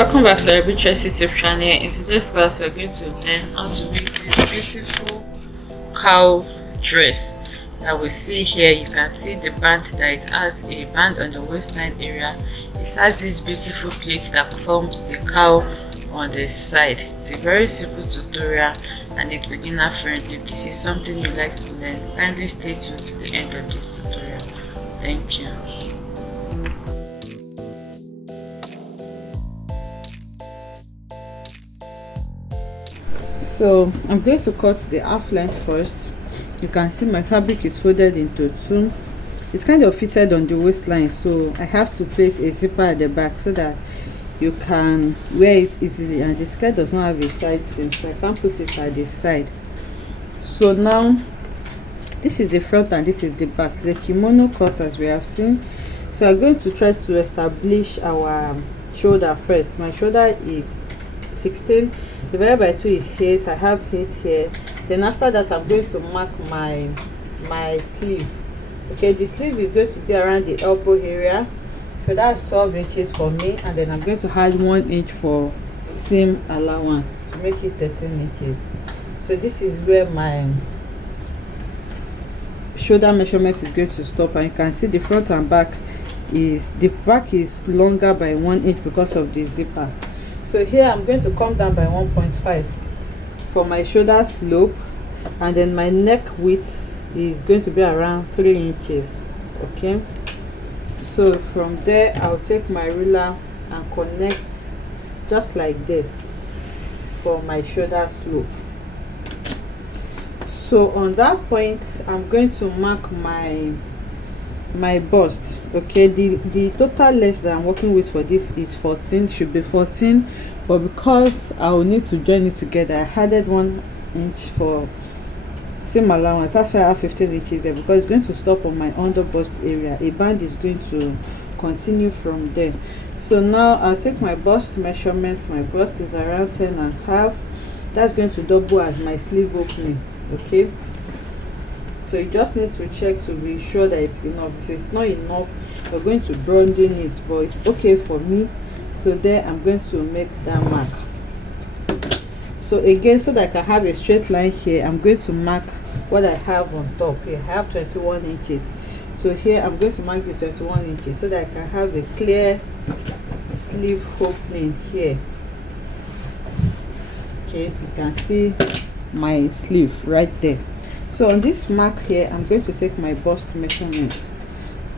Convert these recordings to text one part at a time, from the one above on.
Welcome back to our Beatrice YouTube channel. In today's class, we're going to learn how to make this beautiful cowl dress that we see here. You can see the band that it has, a band on the waistline area. It has this beautiful plate that forms the cowl on the side. It's a very simple tutorial and it's beginner friendly. If this is something you like to learn, kindly stay tuned to the end of this tutorial. Thank you. So I'm going to cut the half length first. You can see my fabric is folded into two. It's kind of fitted on the waistline, so I have to place a zipper at the back so that you can wear it easily, and the skirt does not have a side seam, so I can't put it at the side. So now this is the front and this is the back, the kimono cut as we have seen. So I'm going to try to establish our shoulder first. My shoulder is 16, divided by 2 is 8. I have 8 here. Then after that, I'm going to mark my sleeve. Okay, the sleeve is going to be around the elbow area, so that's 12 inches for me, and then I'm going to add 1 inch for seam allowance to make it 13 inches. So this is where my shoulder measurement is going to stop, and you can see the front and back is, the back is longer by 1 inch because of the zipper. So here I'm going to come down by 1.5 for my shoulder slope, and then my neck width is going to be around 3 inches. Okay, so from there I'll take my ruler and connect just like this for my shoulder slope. So on that point, I'm going to mark my bust. Okay, the total length that I'm working with for this is 14, should be 14, but because I will need to join it together, I added 1 inch for seam allowance. That's why I have 15 inches there, because it's going to stop on my under bust area. A band is going to continue from there. So now I'll take my bust measurements. My bust is around 10.5. That's going to double as my sleeve opening. Okay, so you just need to check to be sure that it's enough. If it's not enough, you're going to broaden it, but it's okay for me. So there I'm going to make that mark. So again, so that I can have a straight line here, I'm going to mark what I have on top here. I have 21 inches. So here I'm going to mark the 21 inches so that I can have a clear sleeve opening here. Okay, you can see my sleeve right there. So on this mark here, I'm going to take my bust measurement.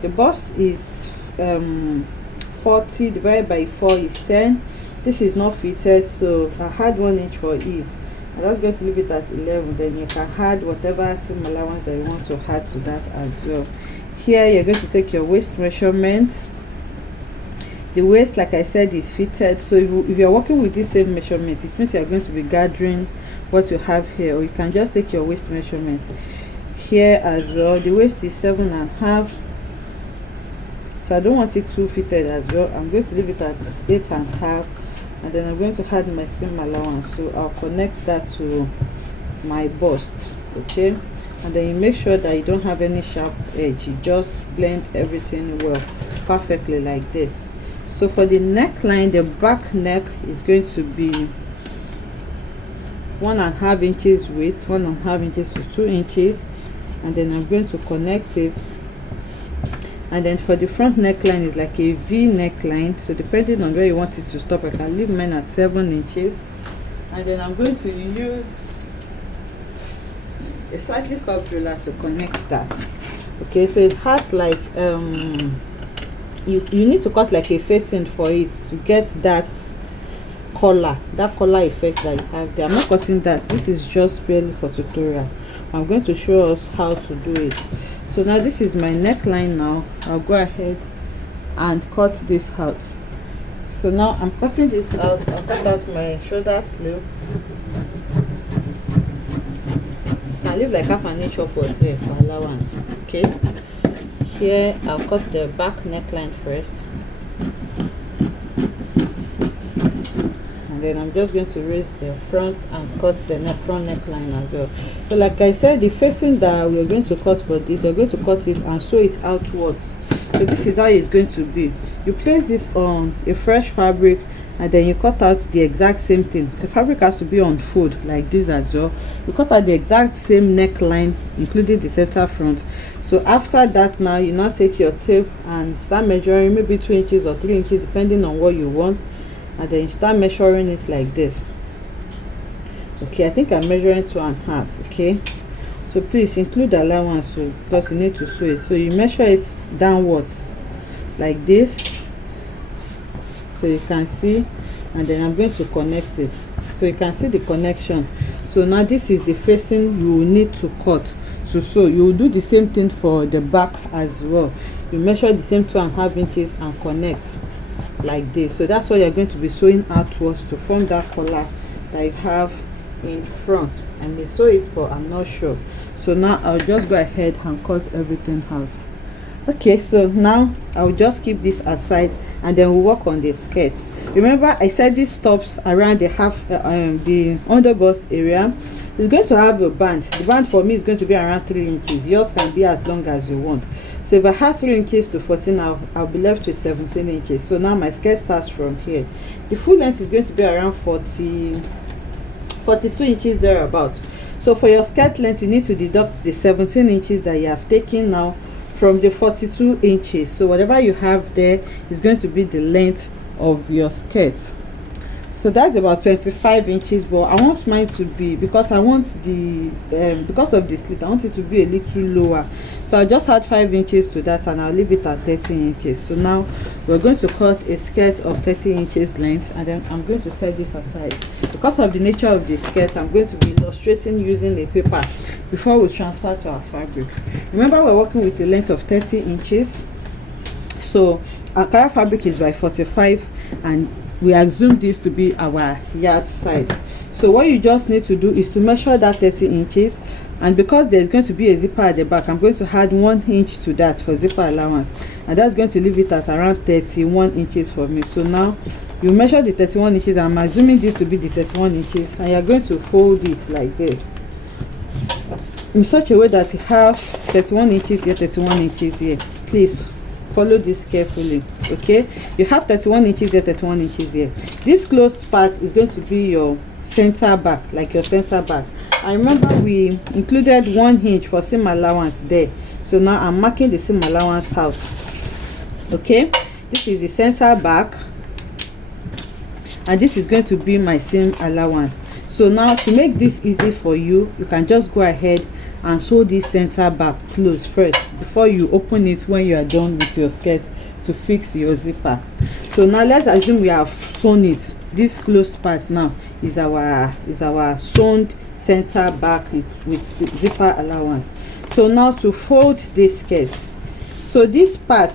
The bust is 40 divided by 4 is 10. This is not fitted, so I had 1 inch for ease, and that's going to leave it at 11. Then you can add whatever seam allowance that you want to add to that as well. Here you're going to take your waist measurement. The waist, like I said, is fitted, so if you're working with this same measurement, it means you're going to be gathering what you have here, or you can just take your waist measurement here as well. The waist is 7.5, so I don't want it too fitted as well. I'm going to leave it at 8.5, and then I'm going to add my seam allowance, so I'll connect that to my bust. Okay, and then you make sure that you don't have any sharp edge. You just blend everything well perfectly like this. So for the neckline, the back neck is going to be 1.5 inches width, 1.5 inches to 2 inches, and then I'm going to connect it. And then for the front neckline is like a V neckline, so depending on where you want it to stop, I can leave mine at 7 inches, and then I'm going to use a slightly curved ruler to connect that. Okay, so it has like you need to cut like a facing for it to get that collar effect that you have there. I'm not cutting that. This is just purely for tutorial. I'm going to show us how to do it. So now this is my neckline. Now I'll go ahead and cut this out. So now I'm cutting this out. I'll cut out my shoulder sleeve. I can leave like half an inch upwards here for allowance. Okay, here I'll cut the back neckline first, then I'm just going to raise the front and cut the front neckline as well. So like I said, the facing that we're going to cut for this, we're going to cut it and sew it outwards. So this is how it's going to be. You place this on a fresh fabric and then you cut out the exact same thing. The fabric has to be on fold like this as well. You cut out the exact same neckline, including the center front. So after that, now you now take your tape and start measuring, maybe 2 inches or 3 inches depending on what you want, and then you start measuring it like this. Okay, I think I'm measuring 2.5. okay, so please include allowance, so because you need to sew it. So you measure it downwards like this, so you can see, and then I'm going to connect it so you can see the connection. So now this is the facing you will need to cut to sew. You will do the same thing for the back as well. You measure the same 2.5 inches and connect like this. So that's what you're going to be sewing outwards to form that collar that you have in front. I may sew it, but I'm not sure. So now I'll just go ahead and cut everything out. Okay, so now I'll just keep this aside, and then we'll work on the skirt. Remember I said this stops around the the underbust area. It's going to have a band. The band for me is going to be around 3 inches. Yours can be as long as you want. So if I have 3 inches to 14, I'll be left with 17 inches. So now my skirt starts from here. The full length is going to be around 42 inches thereabout. So for your skirt length, you need to deduct the 17 inches that you have taken now from the 42 inches. So whatever you have there is going to be the length of your skirt. So that's about 25 inches, but I want mine to be, because I want the because of the slit, I want it to be a little lower. So I'll just add 5 inches to that, and I'll leave it at 30 inches. So now we're going to cut a skirt of 30 inches length, and then I'm going to set this aside. Because of the nature of the skirt, I'm going to be illustrating using a paper before we transfer to our fabric. Remember, we're working with a length of 30 inches. So our Ankara fabric is by 45, and we assume this to be our yard side. So what you just need to do is to measure that 30 inches, and because there's going to be a zipper at the back, I'm going to add 1 inch to that for zipper allowance, and that's going to leave it at around 31 inches for me. So now you measure the 31 inches. I'm assuming this to be the 31 inches, and you're going to fold it like this in such a way that you have 31 inches here, 31 inches here. Please follow this carefully. Okay, you have 31 inches here, 31 inches here. This closed part is going to be your center back, like your center back. I remember we included 1 inch for seam allowance there. So now I'm marking the seam allowance out. Okay, this is the center back, and this is going to be my seam allowance. So now to make this easy for you, you can just go ahead and sew this center back close first before you open it when you are done with your skirt to fix your zipper. So now let's assume we have sewn it. This closed part now is our sewn center back with zipper allowance. So now to fold this skirt, so this part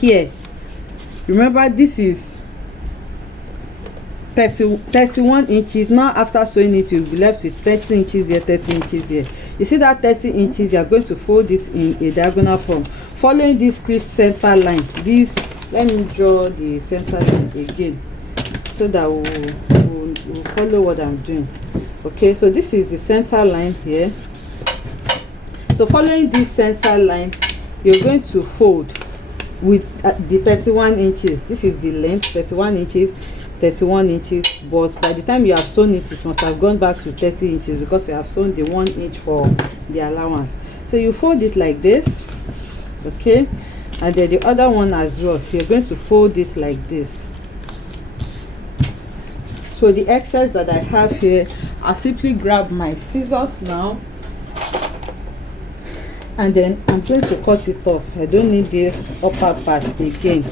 here, remember this is 31 inches. Now after sewing it, you'll be left with 30 inches here, 30 inches here. You see that 30 inches, you are going to fold this in a diagonal form following this crease center line. This, let me draw the center line again so that we'll follow what I'm doing. Okay, so this is the center line here. So following this center line, you're going to fold with the 31 inches. This is the length, 31 inches, 31 inches, but by the time you have sewn it, it must have gone back to 30 inches because you have sewn the 1 inch for the allowance. So you fold it like this. Okay, and then the other one as well, you're going to fold this like this. So the excess that I have here, I'll simply grab my scissors now, and then I'm going to cut it off. I don't need this upper part again.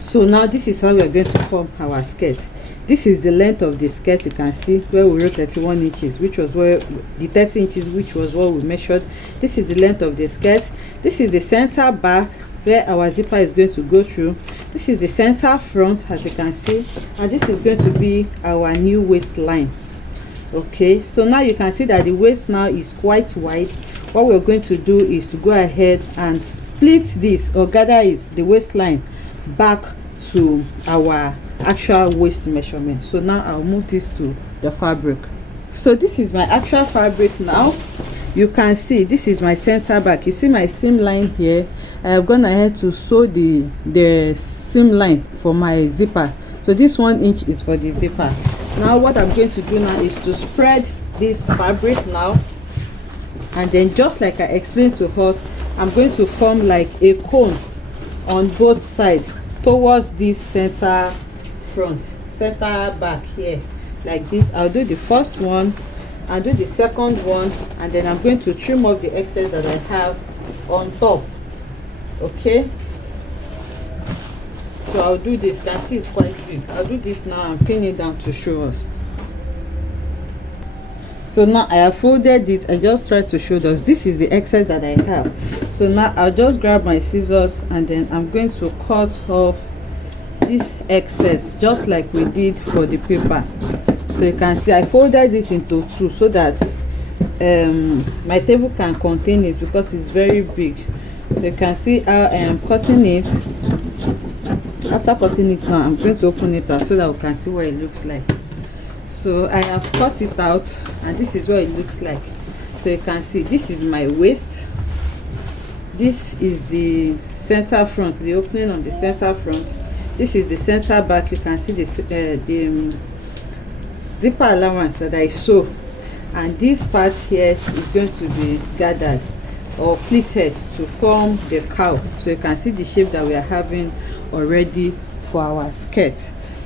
So now this is how we are going to form our skirt. This is the length of the skirt. You can see where we wrote 31 inches, which was where the 30 inches, which was what we measured. This is the length of the skirt. This is the center back where our zipper is going to go through. This is the center front, as you can see, and this is going to be our new waistline. Okay, so now you can see that the waist now is quite wide. What we're going to do is to go ahead and split this, or gather it, the waistline, back to our actual waist measurement. So now I'll move this to the fabric. So this is my actual fabric now. You can see this is my center back. You see my seam line here. I have gone ahead to sew the seam line for my zipper. So this 1 inch is for the zipper. Now what I'm going to do now is to spread this fabric now, and then just like I explained to us, I'm going to form like a cone on both sides towards this center back here, like this. I'll do the first one, I'll do the second one, and then I'm going to trim off the excess that I have on top. Okay, so I'll do this. You can see it's quite big. I'll do this now and pin it down to show us. So now I have folded it. I just tried to show us this is the excess that I have. So now I'll just grab my scissors, and then I'm going to cut off this excess just like we did for the paper. So you can see I folded this into 2 so that my table can contain it, because it's very big. So you can see how I am cutting it. After cutting it now, I'm going to open it out so that we can see what it looks like. So I have cut it out, and this is what it looks like. So you can see this is my waist, this is the center front, the opening on the center front, this is the center back. You can see the zipper allowance that I sew, and this part here is going to be gathered or pleated to form the cowl. So you can see the shape that we are having already for our skirt.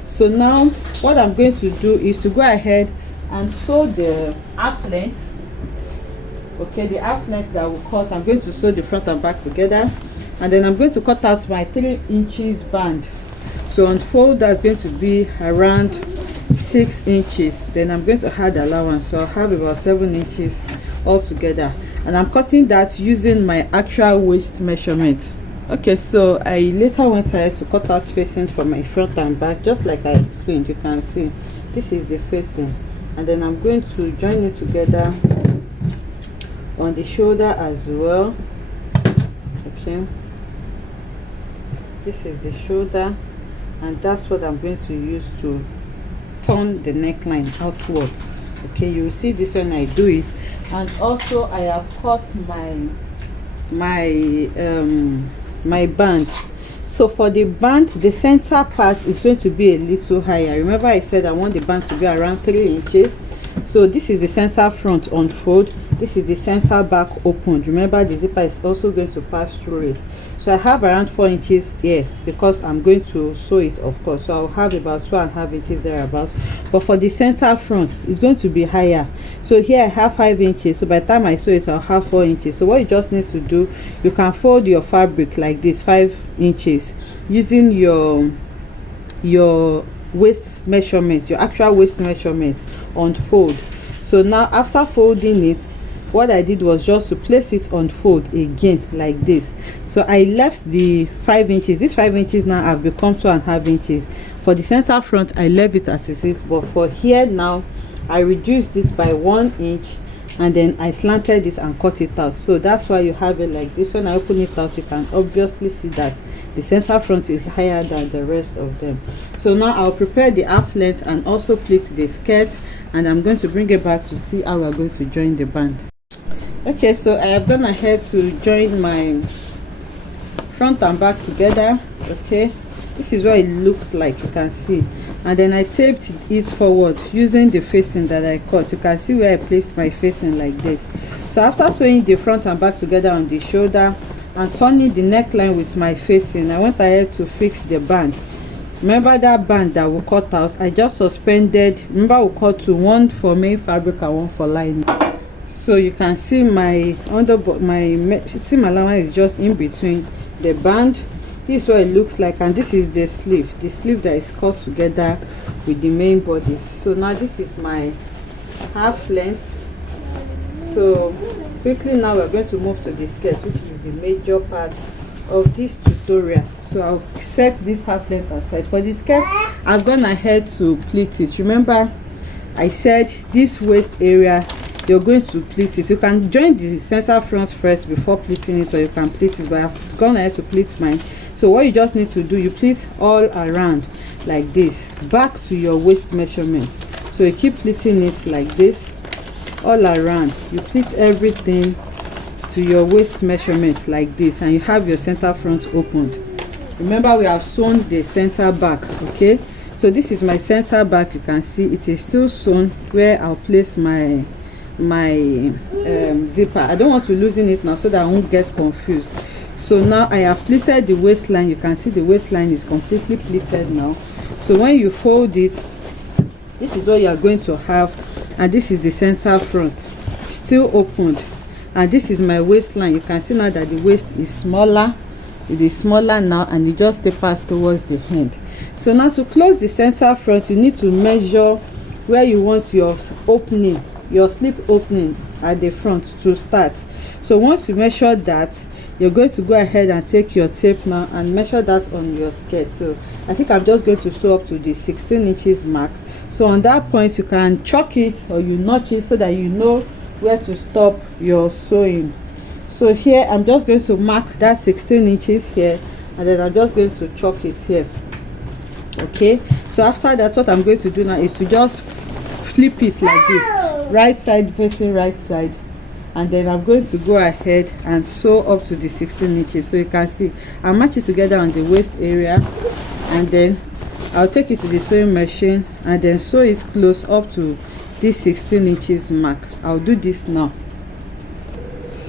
So now what I'm going to do is to go ahead and sew the half length. Okay, the half length that will cut, I'm going to sew the front and back together, and then I'm going to cut out my 3 inches band. So on fold, that's going to be around 6 inches. Then I'm going to add allowance, so I'll have about 7 inches altogether, and I'm cutting that using my actual waist measurement. Okay, so I later went ahead to cut out facing for my front and back, just like I explained. You can see this is the facing, and then I'm going to join it together on the shoulder as well. Okay, this is the shoulder, and that's what I'm going to use to turn the neckline outwards. Okay, you will see this when I do it. And also I have cut my band. So for the band, the center part is going to be a little higher. Remember I said I want the band to be around 3 inches. So this is the center front unfold, this is the center back opened. Remember the zipper is also going to pass through it. So I have around 4 inches here because I'm going to sew it, of course. So I'll have about 2.5 inches thereabouts. But for the center front, it's going to be higher. So here I have 5 inches. So by the time I sew it, I'll have 4 inches. So what you just need to do, you can fold your fabric like this, 5 inches, using your waist measurements, your actual waist measurements, unfold. So now after folding it, what I did was just to place it on fold again like this. So I left the 5 inches. These 5 inches now have become 2.5 inches. For the center front, I left it as it is, but for here now I reduced this by 1 inch, and then I slanted this and cut it out. So that's why you have it like this. When I open it out, you can obviously see that the center front is higher than the rest of them. So now I'll prepare the half length and also pleat the skirt, and I'm going to bring it back to see how we're going to join the band. Okay, so I have gone ahead to join my front and back together. Okay, this is what it looks like, you can see. And then I taped it forward using the facing that I cut. You can see where I placed my facing like this. So after sewing the front and back together on the shoulder and turning the neckline with my facing, I went ahead to fix the band. Remember that band that we cut out, I just suspended. Remember we cut to one for main fabric and one for lining. So you can see my seam allowance is just in between the band. This is what it looks like, and this is the sleeve that is cut together with the main body. So now this is my half length. So quickly now we're going to move to the skirt, which is the major part of this tutorial. So I'll set this half length aside. For the skirt, I've gone ahead to pleat it. Remember I said this waist area, you're going to pleat it. You can join the center front first before pleating it, or you can pleat it, but I've gone ahead to pleat mine. So what you just need to do, you pleat all around like this, back to your waist measurement. So you keep pleating it like this all around. You pleat everything to your waist measurement like this, and you have your center front opened. Remember, we have sewn the center back. Okay, so this is my center back. You can see it is still sewn where I'll place my zipper. I don't want to loosen it now so that I won't get confused. So now I have pleated the waistline. You can see the waistline is completely pleated now. So when you fold it, this is what you are going to have, and this is the center front still opened, and this is my waistline. You can see now that the waist is smaller. It is smaller now, and it just tapers towards the end. So now to close the center front, you need to measure where you want your opening, your slip opening at the front to start. So once you measure that, you're going to go ahead and take your tape now and measure that on your skirt. So I think I'm just going to sew up to the 16 inches mark. So on that point, you can chalk it or you notch it so that you know where to stop your sewing. So here I'm just going to mark that 16 inches here, and then I'm just going to chalk it here. Okay, so after that, what I'm going to do now is to just flip it like this, right side facing right side, and then I'm going to go ahead and sew up to the 16 inches. So you can see I'll match it together on the waist area, and then I'll take it to the sewing machine and then sew it close up to this 16 inches mark. I'll do this now.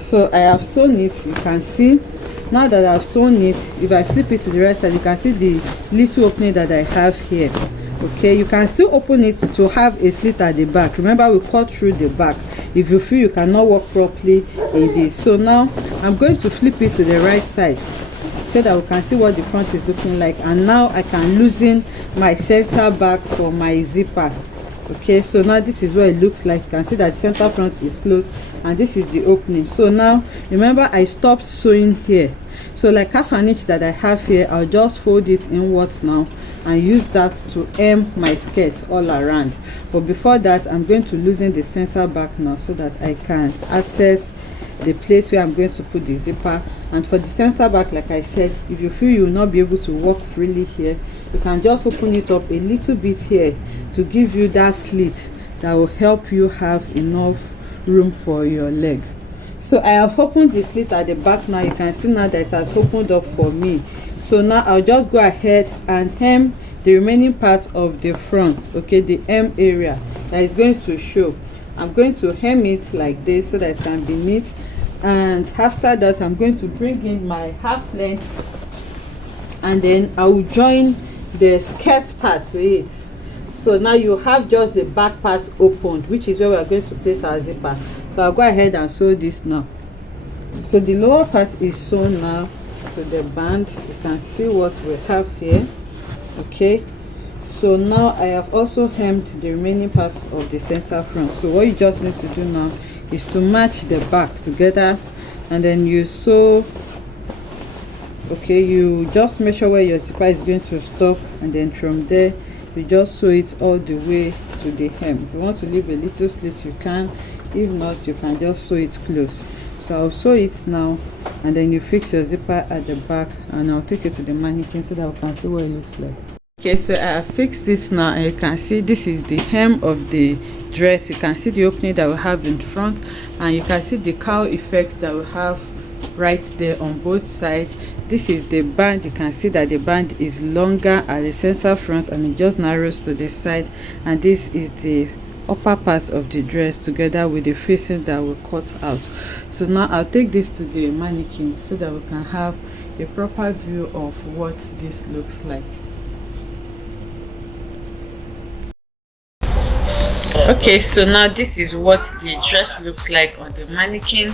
So I have sewn it. You can see now that I've sewn it, if I flip it to the right side, you can see the little opening that I have here. Okay, you can still open it to have a slit at the back. Remember, we cut through the back if you feel you cannot work properly in this. So now I'm going to flip it to the right side so that we can see what the front is looking like, and now I can loosen my center back for my zipper. Okay, so now this is what it looks like. You can see that the center front is closed, and this is the opening. So now remember, I stopped sewing here, so like half an inch that I have here, I'll just fold it inwards now and use that to hem my skirt all around. But before that, I'm going to loosen the center back now so that I can access the place where I'm going to put the zipper. And for the center back, like I said, if you feel you will not be able to walk freely here, you can just open it up a little bit here to give you that slit that will help you have enough room for your leg. So I have opened the slit at the back now. You can see now that it has opened up for me. So now I'll just go ahead and hem the remaining part of the front. Okay, the hem area that is going to show, I'm going to hem it like this so that it can be neat. And after that, I'm going to bring in my half length, and then I will join the skirt part to it. So now you have just the back part opened, which is where we are going to place our zipper. So I'll go ahead and sew this now. So the lower part is sewn now. So the band, you can see what we have here. Okay, so now I have also hemmed the remaining parts of the center front. So what you just need to do now is to match the back together, and then you sew. Okay, you just measure where your zipper is going to stop, and then from there you just sew it all the way to the hem. If you want to leave a little slit, you can. If not, you can just sew it close. So I'll sew it now, and then you fix your zipper at the back, and I'll take it to the mannequin so that we can see what it looks like. Okay, so I have fixed this now, and you can see this is the hem of the dress. You can see the opening that we have in front, and you can see the cowl effect that we have right there on both sides. This is the band. You can see that the band is longer at the center front, and it just narrows to the side, and this is the upper part of the dress together with the facing that we cut out. So now I'll take this to the mannequin so that we can have a proper view of what this looks like. Okay, so now this is what the dress looks like on the mannequin.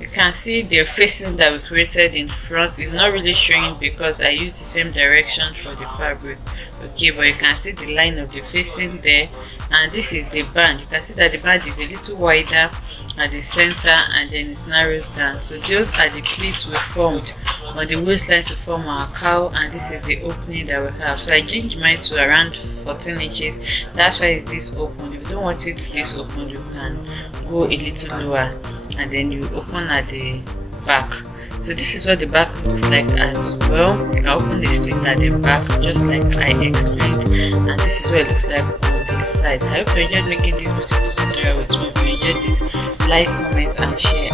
You can see the facing that we created in front is not really showing because I used the same direction for the fabric. Okay, but you can see the line of the facing there, and this is the band. You can see that the band is a little wider at the center, and then it narrows down. So those are the pleats we formed on the waistline to form our cowl, and this is the opening that we have. So I changed mine to around 14 inches. That's why it's this open. If you don't want it this open, you can go a little lower, and then you open at the back. So this is what the back looks like as well. You can open the slit at the back just like I explained, and this is what it looks like on this side. I hope you enjoyed making this beautiful tutorial with me. If you enjoyed it, like, comment and share.